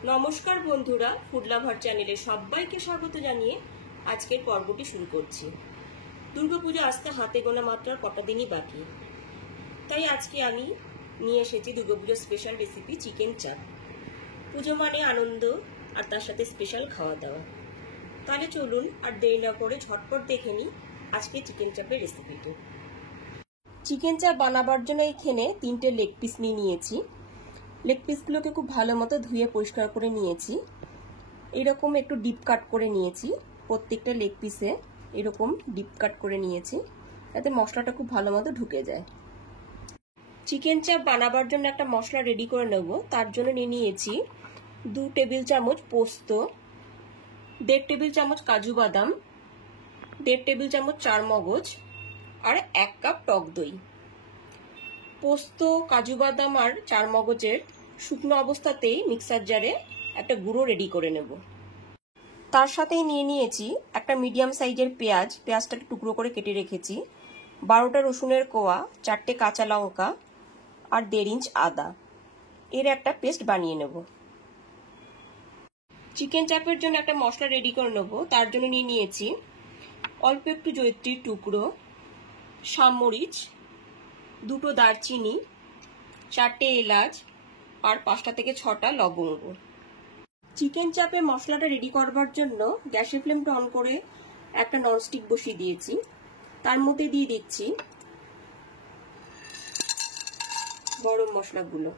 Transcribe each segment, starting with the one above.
नमस्कार बंधुरा फूड लाभार चैनेले सबाइके स्वागत जानिए आजकेर पर्वटी शुरू करছি। दुर्गापूजा आसते हाथे गोना मात्र कटा दिनই बाकी, তাই আজকে আমি নিয়ে এসেছি দুর্গাপূজা স্পেশাল রেসিপি চিকেন চাপ। পুজো মানে আনন্দ আর তার সাথে স্পেশাল খাওয়া দাওয়া। তাহলে চলুন আর দেরি না করে ঝটপট দেখে নিই আজকে চিকেন চাপের রেসিপিটি। চিকেন চাপ বানাবার জন্য এখানে 3টে লেগ পিস নিয়েছি। লেগ পিসগুলোকে খুব ভালো মতো ধুয়ে পরিষ্কার করে নিয়েছি। এরকম একটু ডিপ কাট করে নিয়েছি, প্রত্যেকটা লেগ পিসে এরকম ডিপ কাট করে নিয়েছি, যাতে মশলাটা খুব ভালো মতো ঢুকে যায়। চিকেন চাপ বানাবার জন্য একটা মশলা রেডি করে নেব। তার জন্য নিয়েছি 2 টেবিল চামচ পোস্ত, 1.5 টেবিল চামচ কাজু বাদাম, 1.5 টেবিল চামচ চারমগজ আর 1 কাপ টক দই। পোস্ত, কাজু বাদাম আর চারমগজের শুকনো অবস্থাতেই মিক্সার জারে একটা গুঁড়ো রেডি করে নেব। তার সাথেই নিয়েছি একটা মিডিয়াম সাইজের পেঁয়াজ, পেঁয়াজটাকে টুকরো করে কেটে রেখেছি, 12টা রসুনের কোয়া, 4টে কাঁচা লঙ্কা আর 1.5 ইঞ্চ আদা। এর একটা পেস্ট বানিয়ে নেব। চিকেন চাপের জন্য একটা মশলা রেডি করে নেব। তার জন্য নিয়েছি অল্প একটু জয়িত্রীর টুকরো, সামরিচ, 2টো দারচিনি, 4টে এলাচ আর 5টা থেকে 6টা লবঙ্গ। চিকেন চাপে মশলাটা রেডি করবার জন্য গ্যাসের ফ্লেমটা অন করে একটা ননস্টিক বসিয়ে দিয়েছি। তার মধ্যে দিয়ে দিচ্ছি গরম মশলাগুলো।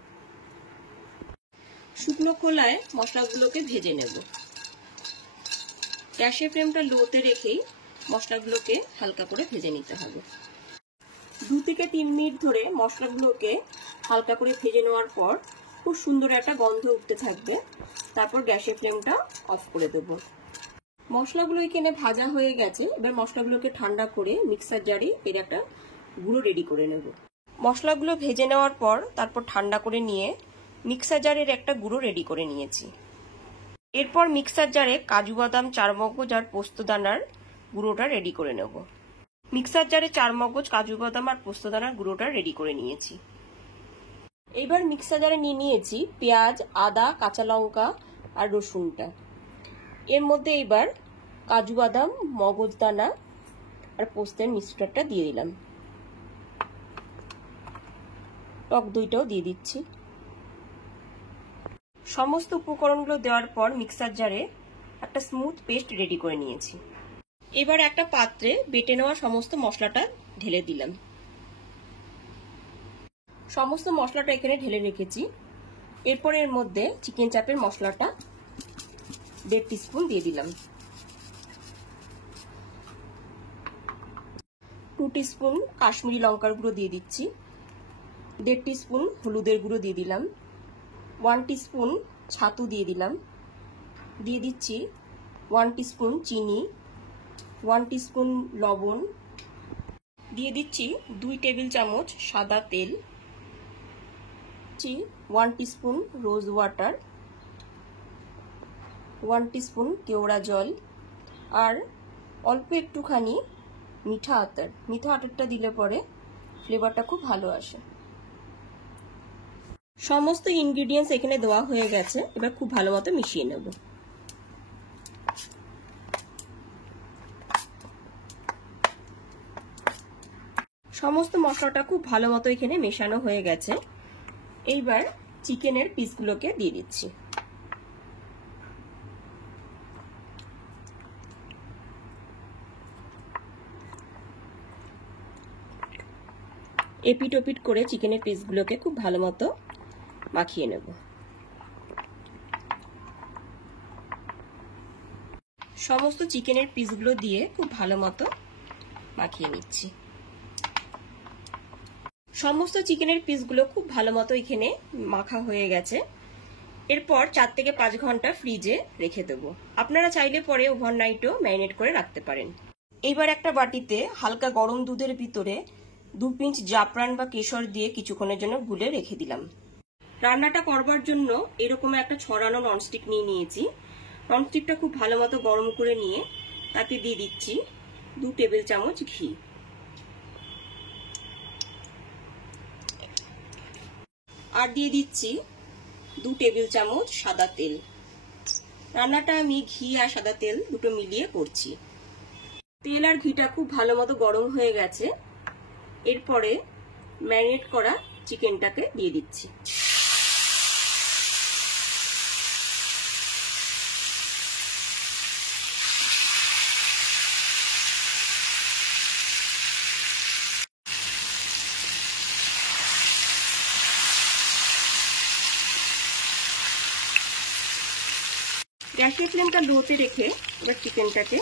শুকনো খোলায় মশলাগুলোকে ভেজে নেব। গ্যাসের ফ্লেমটা লোতে রেখেই মশলাগুলোকে হালকা করে ভেজে নিতে হবে। 2 থেকে 3 মিনিট ধরে মশলাগুলোকে হালকা করে ভেজে নেওয়ার পর খুব সুন্দর একটা গন্ধ উঠতে থাকবে। তারপর গ্যাসের ফ্লেমটা অফ করে দেব। মশলাগুলো এখানে ভাজা হয়ে গেছে। এবার মশলাগুলোকে ঠান্ডা করে মিক্সার জারে এর একটা গুঁড়ো রেডি করে নেব। মশলাগুলো ভেজে নেওয়ার পর তারপর ঠান্ডা করে নিয়ে মিক্সার জারের একটা গুঁড়ো রেডি করে নিয়েছি। এরপর মিক্সার জারে কাজু বাদাম, চারমগজ আর পোস্তদানার গুঁড়োটা রেডি করে নেব। মিক্সার জারে চারমগজ, কাজু বাদাম আর পোস্তদানার গুঁড়োটা রেডি করে নিয়েছি। এবার মিক্সার জারে নিয়েছি পেঁয়াজ, আদা, কাঁচা লঙ্কা আর রসুনটা। এর মধ্যে এবার কাজু বাদাম, মগজদানা আর পোস্তের মিশ্রণটা দিয়ে দিলাম। টক দইটাও দিয়ে দিচ্ছি। সমস্ত উপকরণগুলো দেওয়ার পর মিক্সার জারে একটা স্মুথ পেস্ট রেডি করে নিয়েছি। এবার একটা পাত্রে বেটে নেওয়া সমস্ত মশলাটা ঢেলে দিলাম। সমস্ত মশলাটা এখানে ঢেলে রেখেছি। এরপর এর মধ্যে চিকেন চাপের মশলাটা 1.5 টিস্পুন দিয়ে দিলাম। 2 টিস্পুন কাশ্মীরি লঙ্কার গুঁড়ো দিয়ে দিচ্ছি। 1.5 টিস্পুন হলুদের গুঁড়ো দিয়ে দিলাম। 1 টিস্পুন ছাতু দিয়ে দিলাম। দিয়ে দিচ্ছি 1 টিস্পুন চিনি, 1 টিস্পুন লবণ, দিয়ে দিচ্ছি 2 টেবিল চামচ সাদা তেল, 1 টিস্পুন রোজ ওয়াটার, 1 টিস্পুন কেওড়া জল আর অল্প একটুখানি মিঠা আতর। মিঠা আতরটা দিলে পরে ফ্লেভারটা খুব ভালো আসে। সমস্ত ইনগ্রিডিয়েন্টস এখানে দেওয়া হয়ে গেছে। এবার খুব ভালো মতো মিশিয়ে নেব। সমস্ত মশলাটা খুব ভালো মতো এখানে মেশানো হয়ে গেছে। এইবার চিকেনের পিসগুলোকে দিয়ে দিচ্ছি। এপিট ওপিট করে চিকেনের পিসগুলোকে খুব ভালো মতো মাখিয়ে নেব। সমস্ত চিকেনের পিসগুলো দিয়ে খুব ভালো মতো মাখিয়ে নিচ্ছি। সমস্ত চিকেনের পিসগুলো খুব ভালো মতো এখানে মাখা হয়ে গেছে। এরপর 4 থেকে 5 ঘন্টা ফ্রিজে রেখে দেবো। আপনারা চাইলে পরে ওভারনাইটও ম্যারিনেট করে রাখতে পারেন। এবার একটা বাটিতে হালকা গরম দুধের ভিতরে 2 পিঞ্চ জাফরান বা কেশর দিয়ে কিছুক্ষণের জন্য গুলে রেখে দিলাম। রান্নাটা করবার জন্য এরকম একটা ছড়ানো ননস্টিক নিয়েছি। ননস্টিকটা খুব ভালো মতো গরম করে নিয়ে তাতে দিয়ে দিচ্ছি 2 টেবিল চামচ ঘি। আর দিয়ে দিচ্ছি 2 টেবিল চামচ সাদা তেল। রান্নাটা আমি ঘি আর সাদা তেল দুটো মিলিয়ে করছি। তেল আর ঘিটা খুব ভালো মতো গরম হয়ে গেছে। এরপরে ম্যারিনেট করা চিকেনটাকে দিয়ে দিচ্ছি। গ্যাসের ফ্লেমটা লোতে রেখে এবার চিকেনটাকে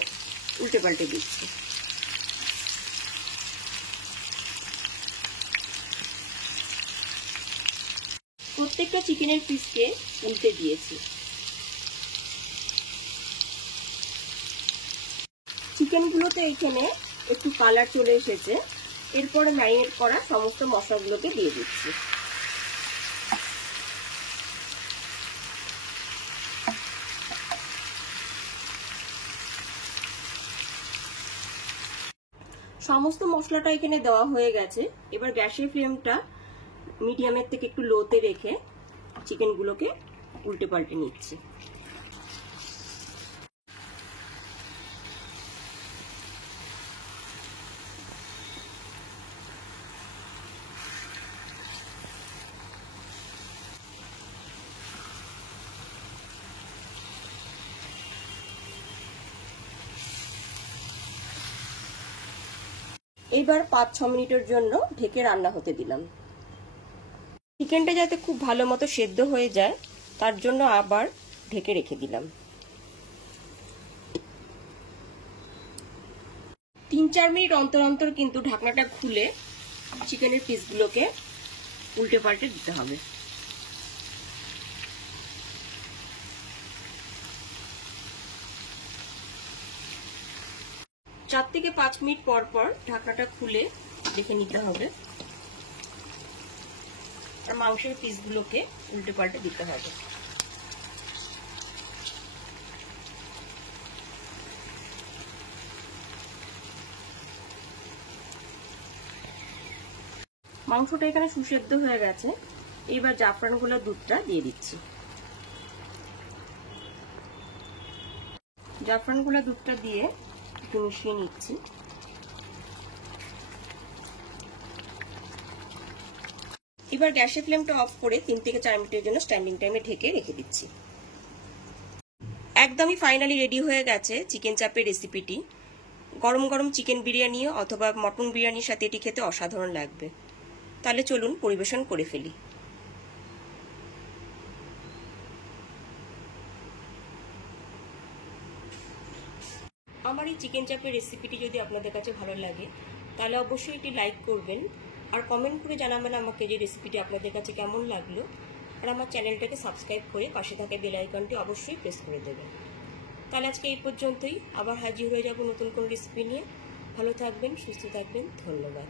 উল্টে পাল্টে দিচ্ছি। প্রত্যেকটা চিকেনের পিসকে উল্টে দিয়েছি। চিকেনগুলোতে এখানে একটু কালার চলে এসেছে। এরপরে ম্যারিনেট করা সমস্ত মশলাগুলোকে দিয়ে দিচ্ছি। সমস্ত মশলাটা এখানে দেওয়া হয়ে গেছে। এবার গ্যাসের ফ্লেমটা মিডিয়ামের থেকে একটু লোতে রেখে চিকেনগুলোকে উল্টে পাল্টে নিচ্ছি। এবার 5-6 মিনিটের জন্য ঢেকে রান্না হতে দিলাম। চিকেনটা যাতে খুব ভালো মতো সেদ্ধ হয়ে যায় তার জন্য আবার ঢেকে রেখে দিলাম। 3-4 মিনিট অন্তর অন্তর কিন্তু ঢাকনাটা খুলে চিকেনের পিসগুলোকে উল্টে পাল্টে দিতে হবে। চার থেকে 5 মিনিট পর পর ঢাকনাটা খুলে দেখে নিতে হবে আর মাংসের পিসগুলোকে উল্টে পাল্টে দিতে হবে। মাংসটা এখানে সুসেদ্ধ হয়ে গেছে। এবার জাফরান গোলা দুধটা দিয়ে দিচ্ছি। জাফরান গোলা দুধটা দিয়ে একটু মিশিয়ে নিচ্ছি। এবার গ্যাসের ফ্লেমটা অফ করে 3 থেকে 4 মিনিটের জন্য স্ট্যান্ডিং টাইমে ঢেকে রেখে দিচ্ছি। একদমই ফাইনালি রেডি হয়ে গেছে চিকেন চাপের রেসিপিটি। গরম গরম চিকেন বিরিয়ানি অথবা মটন বিরিয়ানির সাথে এটি খেতে অসাধারণ লাগবে। তাহলে চলুন পরিবেশন করে ফেলি। আমার এই চিকেন চাপের রেসিপিটি যদি আপনাদের কাছে ভালো লাগে তাহলে অবশ্যই এটি লাইক করবেন আর কমেন্ট করে জানাবেন আমাকে যে রেসিপিটি আপনাদের কাছে কেমন লাগলো। আর আমার চ্যানেলটাকে সাবস্ক্রাইব করে পাশে থাকা বেল আইকনটি অবশ্যই প্রেস করে দেবেন। তাহলে আজকে এই পর্যন্তই। আবার হাজির হয়ে যাব নতুন কোন রেসিপি নিয়ে। ভালো থাকবেন, সুস্থ থাকবেন। ধন্যবাদ।